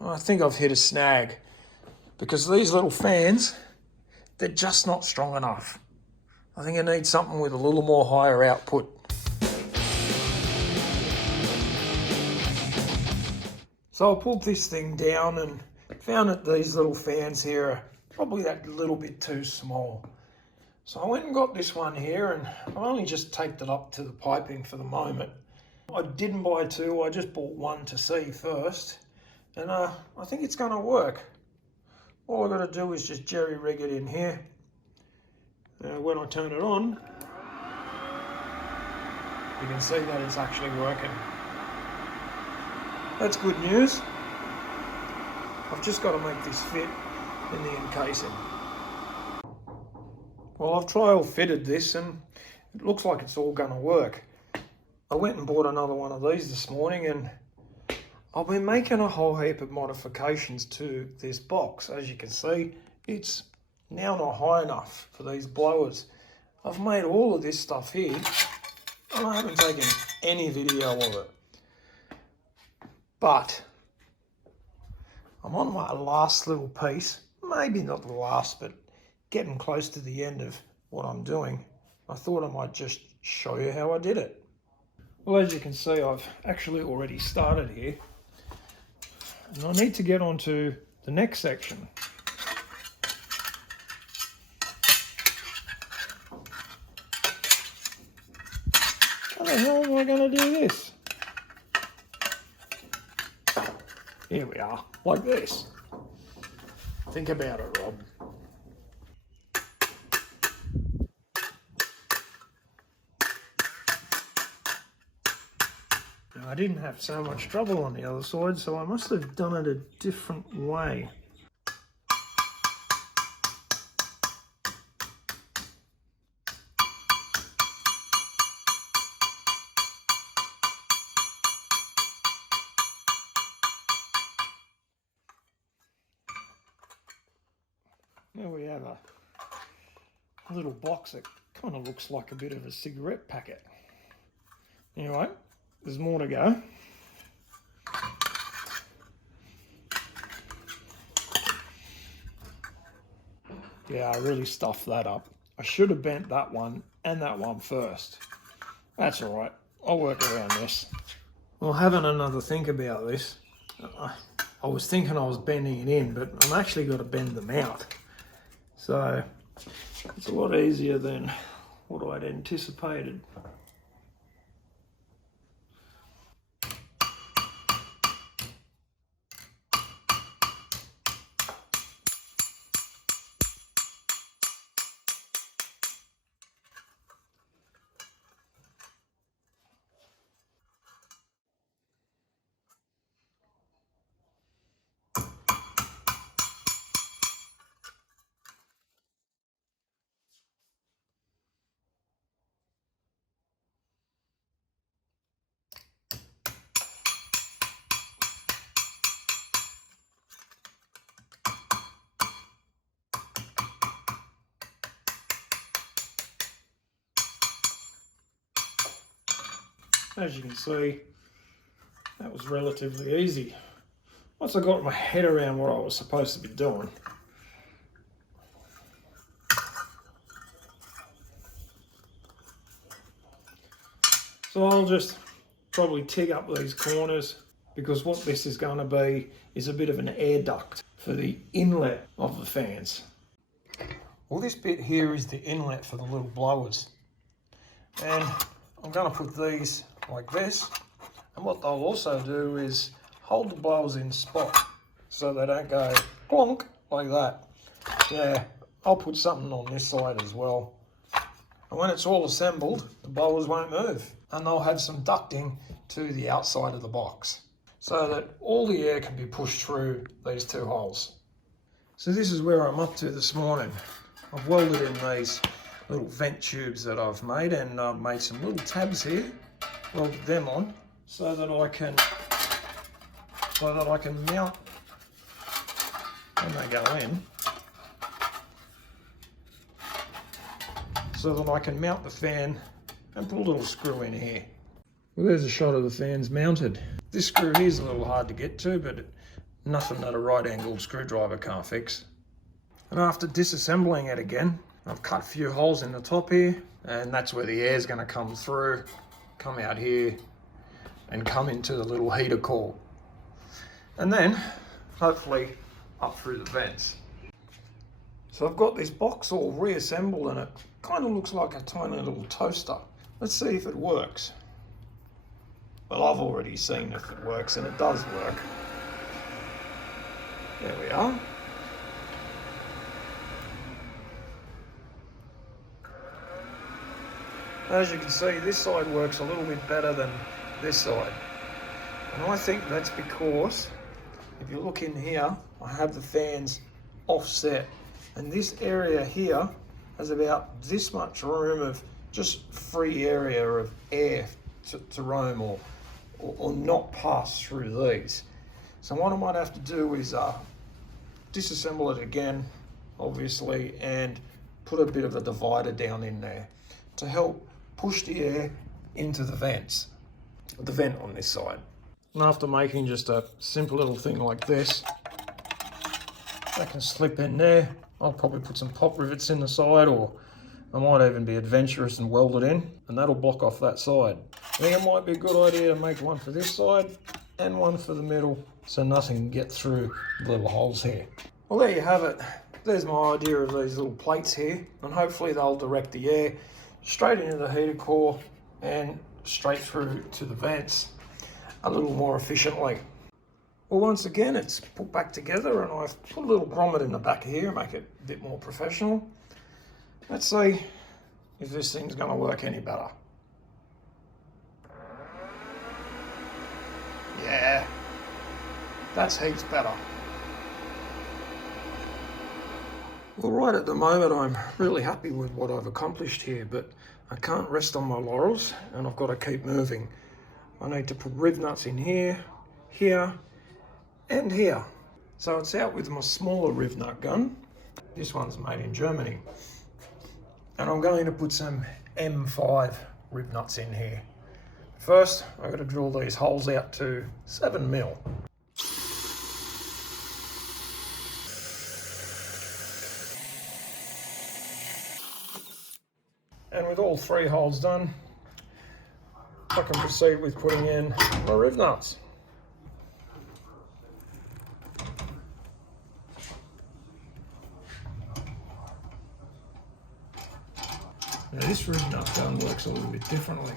I think I've hit a snag because these little fans, they're just not strong enough. I think I need something with a little more higher output. So I pulled this thing down and found that these little fans here are probably that little bit too small. So I went and got this one here, and I only just taped it up to the piping for the moment. I didn't buy two, I just bought one to see first. And I think it's going to work. All I've got to do is just jerry rig it in here. When I turn it on, you can see that it's actually working. That's good news. I've just got to make this fit in the encasing. Well, I've trial fitted this and it looks like it's all going to work. I went and bought another one of these this morning, and I've been making a whole heap of modifications to this box. As you can see, it's now not high enough for these blowers. I've made all of this stuff here and I haven't taken any video of it. But I'm on my last little piece, maybe not the last, but getting close to the end of what I'm doing. I thought I might just show you how I did it. Well, as you can see, I've actually already started here. And I need to get on to the next section. How the hell am I going to do this? Here we are, like this. Think about it, Rob. Now, I didn't have so much trouble on the other side, so I must have done it a different way. Now we have a little box that kind of looks like a bit of a cigarette packet. Anyway, there's more to go. Yeah, I really stuffed that up. I should have bent that one and that one first. That's all right. I'll work around this. Well, having another think about this, I was thinking I was bending it in, but I'm actually got to bend them out. So it's a lot easier than what I'd anticipated. As you can see, that was relatively easy. Once I got my head around what I was supposed to be doing. So I'll just probably TIG up these corners, because what this is going to be is a bit of an air duct for the inlet of the fans. Well, this bit here is the inlet for the little blowers. And I'm going to put these like this, and what they'll also do is hold the blowers in spot so they don't go clonk like that. Yeah, I'll put something on this side as well. And when it's all assembled, the blowers won't move, and they'll have some ducting to the outside of the box so that all the air can be pushed through these two holes. So this is where I'm up to this morning. I've welded in these little vent tubes that I've made, and I've made some little tabs here, welded them on so that I can mount when they go in, so that I can mount the fan and put a little screw in here. Well, there's a shot of the fans mounted. This screw here is a little hard to get to, but Nothing that a right-angled screwdriver can't fix. And after disassembling it again, I've cut a few holes in the top here, and that's where the air is going to come through, come out here, and come into the little heater core. And then, hopefully, up through the vents. So I've got this box all reassembled, and it kind of looks like a tiny little toaster. Let's see if it works. Well, I've already seen if it works, and it does work. There we are. As you can see, this side works a little bit better than this side. And I think that's because, if you look in here, I have the fans offset. And this area here has about this much room of just free area of air to roam or not pass through these. So what I might have to do is disassemble it again, obviously, and put a bit of a divider down in there to help push the air into the vents, the vent on this side. And after making just a simple little thing like this, that can slip in there. I'll probably put some pop rivets in the side, or I might even be adventurous and weld it in, and that'll block off that side. I think it might be a good idea to make one for this side and one for the middle, so nothing can get through the little holes here. Well, there you have it. There's my idea of these little plates here, and hopefully they'll direct the air straight into the heater core and straight through to the vents a little more efficiently. Well, once again, it's put back together, and I've put a little grommet in the back here, make it a bit more professional. Let's see if this thing's going to work any better. Yeah, that's heaps better. Well, right at the moment, I'm really happy with what I've accomplished here, but I can't rest on my laurels, and I've got to keep moving. I need to put riv nuts in here, here, and here. So it's out with my smaller riv nut gun. This one's made in Germany. And I'm going to put some M5 riv nuts in here. First, I've got to drill these holes out to 7 mil. And with all 3 holes done, I can proceed with putting in my riv nuts. Now this riv nut gun works a little bit differently.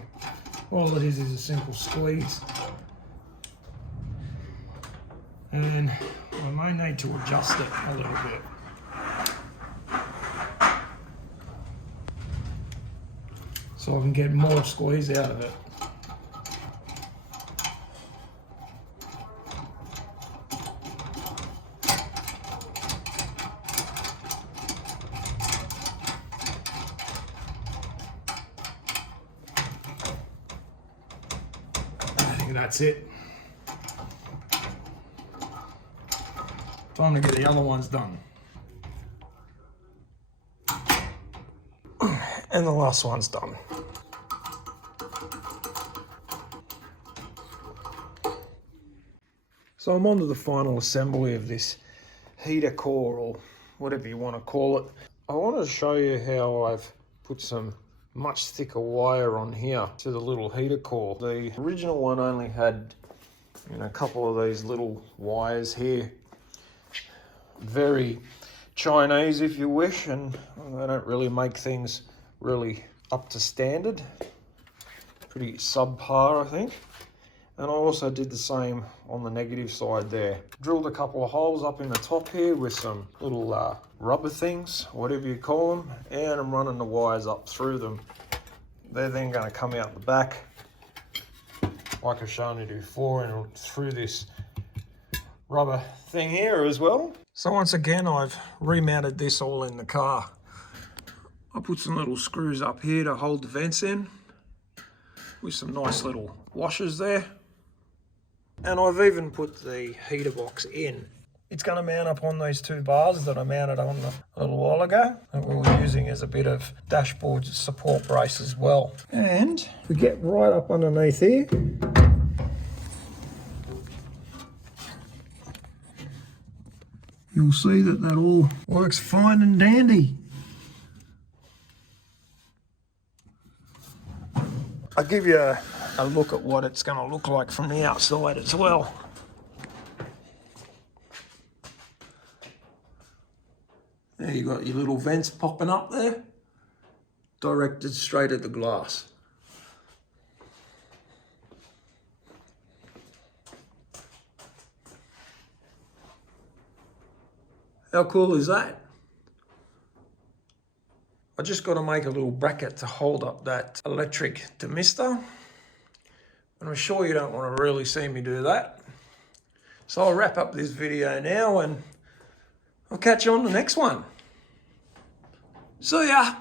All it is a simple squeeze. And I may need to adjust it a little bit. So I can get more squeeze out of it. That's it. Time to get the other ones done. And the last one's done. So I'm on to the final assembly of this heater core, or whatever you want to call it. I want to show you how I've put some much thicker wire on here to the little heater core. The original one only had, a couple of these little wires here. Very Chinese, if you wish, and they don't really make things really up to standard. Pretty subpar, I think. And I also did the same on the negative side there. Drilled a couple of holes up in the top here with some little rubber things, whatever you call them, and I'm running the wires up through them. They're then going to come out the back, like I've shown you before, and through this rubber thing here as well. So once again, I've remounted this all in the car. I put some little screws up here to hold the vents in, with some nice little washers there. And I've even put the heater box in. It's going to mount up on these 2 bars that I mounted on a little while ago, that we were using as a bit of dashboard support brace as well. And we get right up underneath here. you'll see that that all works fine and dandy. I'll give you a look at what it's going to look like from the outside as well. There you got your little vents popping up there, directed straight at the glass. How cool is that? I just got to make a little bracket to hold up that electric demister. And I'm sure you don't want to really see me do that. So I'll wrap up this video now and I'll catch you on the next one. See ya!